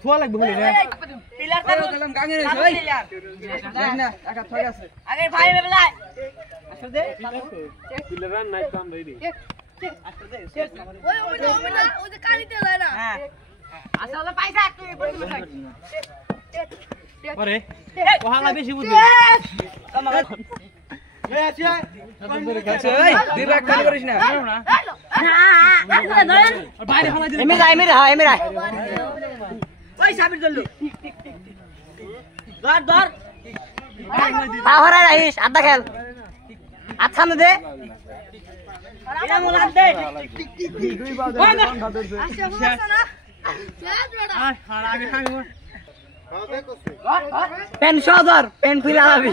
Thua lagi boleh ya. Pilar dalam gange রে ভাই দেখ না টাকা থই আছে আগে ভাই বেলাই আসো দে পিলার নাই কাম রেডি আসো দে ওই যে কালিতে যায় না হ্যাঁ আসলে পয়সা একটু Pare. Wahala beshi budu. আধা খেল আচ্ছা না দে পেন সদর পেন ফিলা যাবি